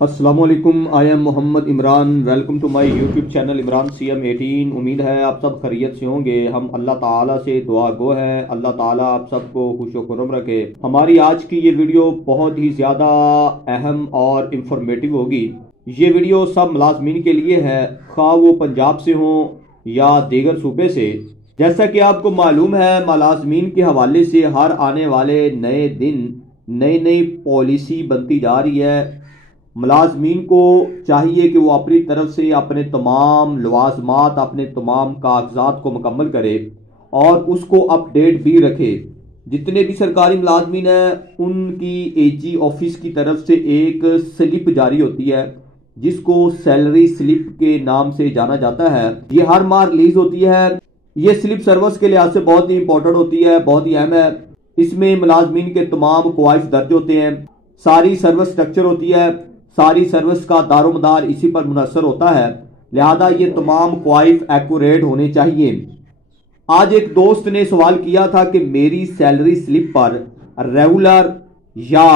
अस्सलाम वालेकुम। I am Mohammad Imran. Welcome to my YouTube channel Imran CM18। उम्मीद है आप सब खैरियत से होंगे। हम अल्लाह ताला से दुआ गो है, अल्लाह ताला आप सबको खुश खुर्रम रखे। हमारी आज की ये वीडियो बहुत ही ज़्यादा अहम और इंफॉर्मेटिव होगी। ये वीडियो सब मुलाजमीन के लिए है, खा वो पंजाब से हों या दीगर सूबे से। जैसा कि आपको मालूम है, मुलाजमीन के हवाले से हर आने वाले नए दिन नई नई पॉलिसी बनती जा रही है। मुलाजमीन को चाहिए कि वो अपनी तरफ से अपने तमाम लवाजमात, अपने तमाम कागजात को मुकम्मल करे और उसको अपडेट भी रखे। जितने भी सरकारी मुलाजमीन हैं उनकी AG ऑफिस की तरफ से एक स्लिप जारी होती है जिसको सैलरी स्लिप के नाम से जाना जाता है। ये हर माह रिलीज होती है। ये स्लिप सर्विस के लिहाज से बहुत ही इंपॉर्टेंट होती है, बहुत ही अहम है। इसमें मुलाजमीन के तमाम ख्वाहिश दर्ज होते हैं, सारी सर्विस स्ट्रक्चर होती है, सारी सर्विस का दारोमदार इसी पर मुनहसर होता है। लिहाजा ये तमाम ख्वाहिश एक्यूरेट होने चाहिए। आज एक दोस्त ने सवाल किया था कि मेरी सैलरी स्लिप पर रेगुलर या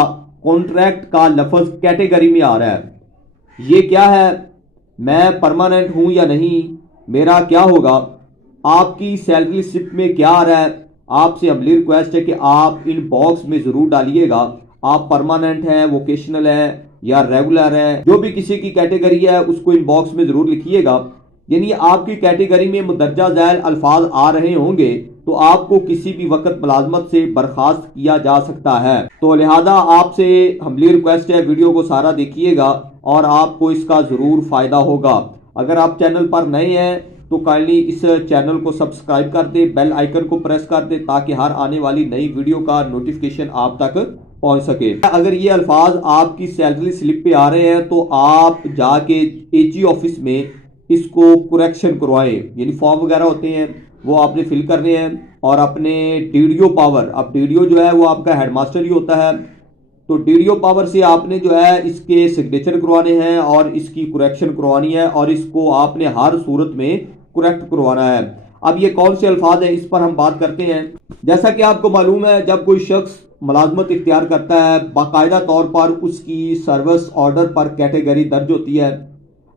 कॉन्ट्रैक्ट का लफ्ज कैटेगरी में आ रहा है, ये क्या है? मैं परमानेंट हूं या नहीं? मेरा क्या होगा? आपकी सैलरी स्लिप में क्या आ रहा है? आपसे हम्बली रिक्वेस्ट है कि आप इन बॉक्स में जरूर डालिएगा। आप परमानेंट हैं, वोकेशनल है या रेगुलर है, जो भी किसी की कैटेगरी है उसको इन बॉक्स में जरूर लिखिएगा। यानी आपकी कैटेगरी में मुदर्जा झैल अल्फाज आ रहे होंगे तो आपको किसी भी वक्त मुलाजमत से बर्खास्त किया जा सकता है। तो लिहाजा आपसे हम्बली रिक्वेस्ट है, वीडियो को सारा देखिएगा और आपको इसका जरूर फायदा होगा। अगर आप चैनल पर नए हैं तो काइंडली इस चैनल को सब्सक्राइब कर दे, बेल आइकन को प्रेस कर दे ताकि हर आने वाली नई वीडियो का नोटिफिकेशन आप तक पहुंच सके। अगर ये अल्फाज आपकी सैलरी स्लिप पे आ रहे हैं तो आप जाके AG ऑफिस में इसको करेक्शन करवाएं। यानी फॉर्म वगैरह होते हैं वो आपने फिल करने हैं और अपने DDO पावर, अब DDO जो है वो आपका हेडमास्टर ही होता है, तो DDO पावर से आपने जो है इसके सिग्नेचर करवाने हैं और इसकी करेक्शन करवानी है और इसको आपने हर सूरत में करेक्ट करवाना है। अब ये कौन से अल्फाज हैं इस पर हम बात करते हैं। जैसा कि आपको मालूम है, जब कोई शख्स मुलाजमत इख्तियार करता है बाकायदा तौर पर उसकी सर्विस ऑर्डर पर कैटेगरी दर्ज होती है।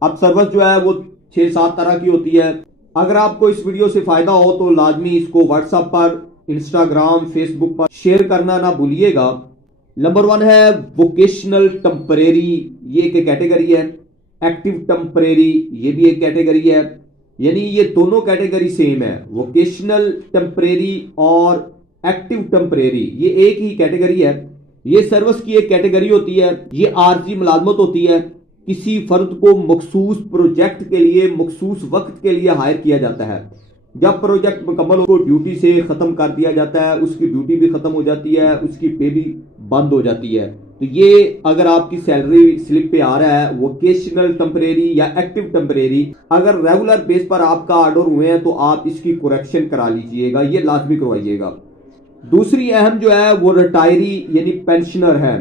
अब सर्विस जो है वो 6-7 तरह की होती है। अगर आपको इस वीडियो से फायदा हो तो लाजमी इसको व्हाट्सएप पर, इंस्टाग्राम, फेसबुक पर शेयर करना ना भूलिएगा। नंबर 1 है वोकेशनल टेम्परेरी, ये एक कैटेगरी है। एक्टिव टेम्परेरी, ये भी एक कैटेगरी है। यानी ये दोनों कैटेगरी सेम है, वोकेशनल टेम्परेरी और एक्टिव टेम्परेरी, ये एक ही कैटेगरी है। ये सर्विस की एक कैटेगरी होती है। ये आरजी मुलाजमत होती है। किसी फर्द को मखसूस प्रोजेक्ट के लिए मखसूस वक्त के लिए हायर किया जाता है। जब प्रोजेक्ट मुकम्मल हो ड्यूटी से खत्म कर दिया जाता है, उसकी ड्यूटी भी खत्म हो जाती है, उसकी पे भी बंद हो जाती है। तो ये अगर आपकी सैलरी स्लिप पे आ रहा है वोकेशनल टेम्परेरी या एक्टिव टेम्परेरी, अगर रेगुलर बेस पर आपका ऑर्डर हुए हैं तो आप इसकी करेक्शन करा लीजिएगा, ये लाजमी करवाइएगा। दूसरी अहम जो है वो रिटायरी यानी पेंशनर है।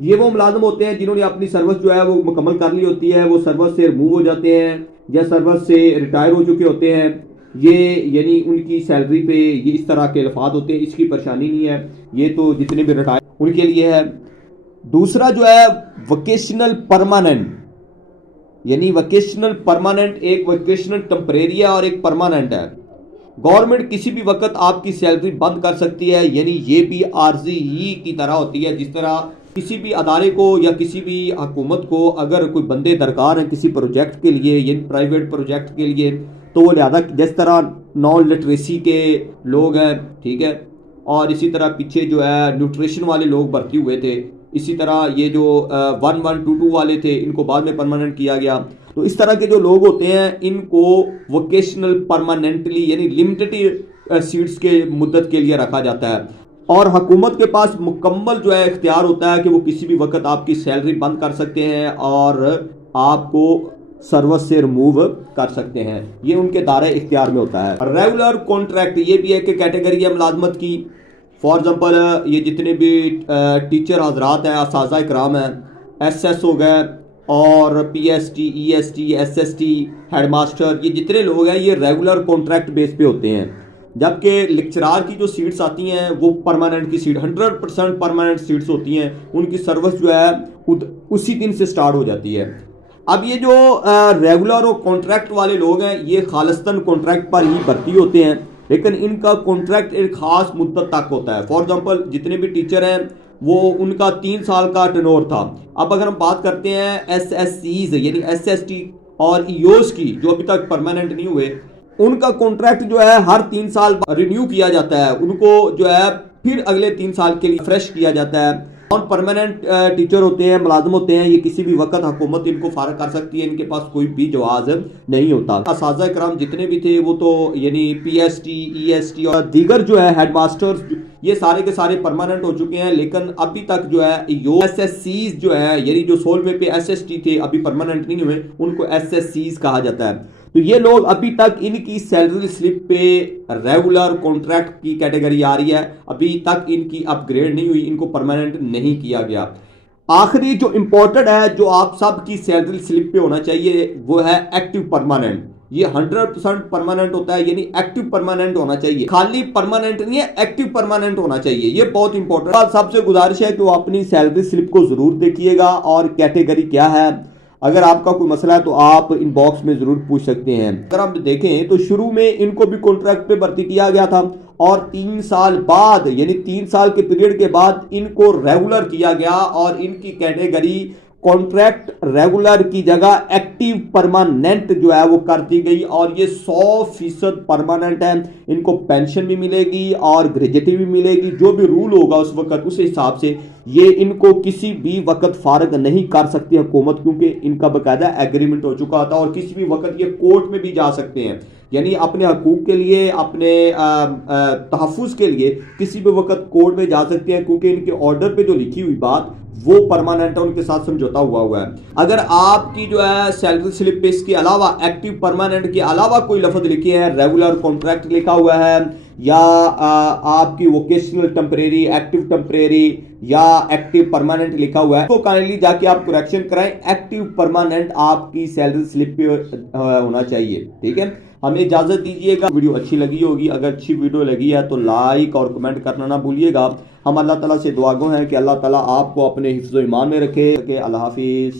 ये वो मुलाजम होते हैं जिन्होंने अपनी सर्विस जो है वो मुकम्मल कर ली होती है, वो सर्विस से रिमूव हो जाते हैं या सर्विस से रिटायर हो चुके होते हैं। ये यानी उनकी सैलरी पे ये इस तरह के अल्फाज होते हैं, इसकी परेशानी नहीं है, ये तो जितने भी रिटायर उनके लिए है। दूसरा जो है वोकेशनल परमानेंट, यानी वोकेशनल परमानेंट एक वोकेशनल टेम्परेरी है और एक परमानेंट है। गवर्नमेंट किसी भी वक्त आपकी सैलरी बंद कर सकती है, यानी ये भी आर्जी ही की तरह होती है। जिस तरह किसी भी अदारे को या किसी भी हुकूमत को अगर कोई बंदे दरकार हैं किसी प्रोजेक्ट के लिए, यानी प्राइवेट प्रोजेक्ट के लिए, तो वो लिहाजा जिस तरह नॉन लिटरेसी के लोग हैं, ठीक है, और इसी तरह पीछे जो है न्यूट्रिशन वाले लोग भर्ती हुए थे, इसी तरह ये जो 1122 वाले थे इनको बाद में परमानेंट किया गया। तो इस तरह के जो लोग होते हैं इनको वोकेशनल परमानेंटली यानी लिमिटेड सीट्स के मुद्दत के लिए रखा जाता है और हुकूमत के पास मुकम्मल जो है इख्तियार होता है कि वो किसी भी वक्त आपकी सैलरी बंद कर सकते हैं और आपको सर्विस से रिमूव कर सकते हैं। ये उनके दायरे इख्तियार में होता है। रेगुलर कॉन्ट्रैक्ट, ये भी एक कैटेगरी है मुलाजमत की। फॉर एग्जाम्पल ये जितने भी टीचर हजरात हैं, असातिज़ा इकराम हैं, SS हो गए और PST, EST, SST, हेडमास्टर, ये जितने लोग हैं ये रेगुलर कॉन्ट्रैक्ट बेस पे होते हैं। जबकि लेक्चरार की जो सीट्स आती हैं वो परमानेंट की सीट 100% परमानेंट सीट्स होती हैं। उनकी सर्विस जो है उसी दिन से स्टार्ट हो जाती है। अब ये जो रेगुलर और कॉन्ट्रैक्ट वाले लोग हैं ये खालिस्तान कॉन्ट्रैक्ट पर ही भर्ती होते हैं, लेकिन इनका कॉन्ट्रैक्ट एक खास मुद्दत तक होता है। फॉर एग्जांपल जितने भी टीचर हैं वो उनका 3 साल का टेन्योर था। अब अगर हम बात करते हैं एसएससीज यानी एसएसटी और ईओस की जो अभी तक परमानेंट नहीं हुए, उनका कॉन्ट्रैक्ट जो है हर 3 साल रिन्यू किया जाता है, उनको जो है फिर अगले 3 साल के लिए फ्रेश किया जाता है। नॉन परमानेंट टीचर होते हैं, मुलाजिम होते हैं, ये किसी भी वक्त हुकूमत इनको फारग कर सकती है, इनके पास कोई भी जवाज नहीं होता। असातिज़ा इकराम जितने भी थे वो तो यानी पीएसटी, ईएसटी और दीगर जो है हेडमास्टर्स ये सारे के सारे परमानेंट हो चुके हैं, लेकिन अभी तक जो है एसएससीज जो है यानी जो 16वें पे एसएसटी थे अभी परमानेंट नहीं हुए, उनको एसएससीज कहा जाता है। तो ये लोग अभी तक इनकी सैलरी स्लिप पे रेगुलर कॉन्ट्रैक्ट की कैटेगरी आ रही है, अभी तक इनकी अपग्रेड नहीं हुई, इनको परमानेंट नहीं किया गया। आखिरी जो इंपॉर्टेंट है जो आप सब की सैलरी स्लिप पे होना चाहिए वो है एक्टिव परमानेंट। ये 100% परमानेंट होता है, यानी एक्टिव परमानेंट होना चाहिए, खाली परमानेंट नहीं है, एक्टिव परमानेंट होना चाहिए। ये बहुत इंपॉर्टेंट बात। सबसे गुजारिश है कि वो अपनी सैलरी स्लिप को जरूर देखिएगा और कैटेगरी क्या है। अगर आपका कोई मसला है तो आप इनबॉक्स में जरूर पूछ सकते हैं। अगर आप देखें तो शुरू में इनको भी कॉन्ट्रैक्ट पे भर्ती किया गया था और 3 साल बाद यानी 3 साल के पीरियड के बाद इनको रेगुलर किया गया और इनकी कैटेगरी कॉन्ट्रैक्ट रेगुलर की जगह एक्टिव परमानेंट जो है वो कर दी गई और ये 100% परमानेंट है। इनको पेंशन भी मिलेगी और ग्रेजुएटी भी मिलेगी, जो भी रूल होगा उस वक्त उस हिसाब से ये इनको किसी भी वक्त फारग नहीं कर सकती हुकूमत, क्योंकि इनका बकायदा एग्रीमेंट हो चुका था और किसी भी वक्त ये कोर्ट में भी जा सकते हैं, यानी अपने हकूक के लिए, अपने तहफ़्फ़ुज़ के लिए किसी भी वक्त कोर्ट में जा सकते हैं, क्योंकि इनके ऑर्डर पे जो लिखी हुई बात वो परमानेंट है, उनके साथ समझौता हुआ है। अगर आपकी जो है सैलरी स्लिप पे इसके अलावा एक्टिव परमानेंट के अलावा कोई लफ्ज लिखी है, रेगुलर कॉन्ट्रैक्ट लिखा हुआ है या आपकी वोकेशनल टेम्परेरी, एक्टिव टेम्परेरी या एक्टिव परमानेंट लिखा हुआ है, तो काइंडली जाके आप करेक्शन कराएं। एक्टिव परमानेंट आपकी सैलरी स्लिप पे होना चाहिए, ठीक है। हमें इजाजत दीजिएगा। वीडियो अच्छी लगी होगी, अगर अच्छी वीडियो लगी है तो लाइक और कमेंट करना ना भूलिएगा। हम अल्लाह ताला से दुआ गो हैं कि अल्लाह ताला आपको अपने हिफ्ज़-ओ-ईमान में रखे। अल्लाह हाफिज़।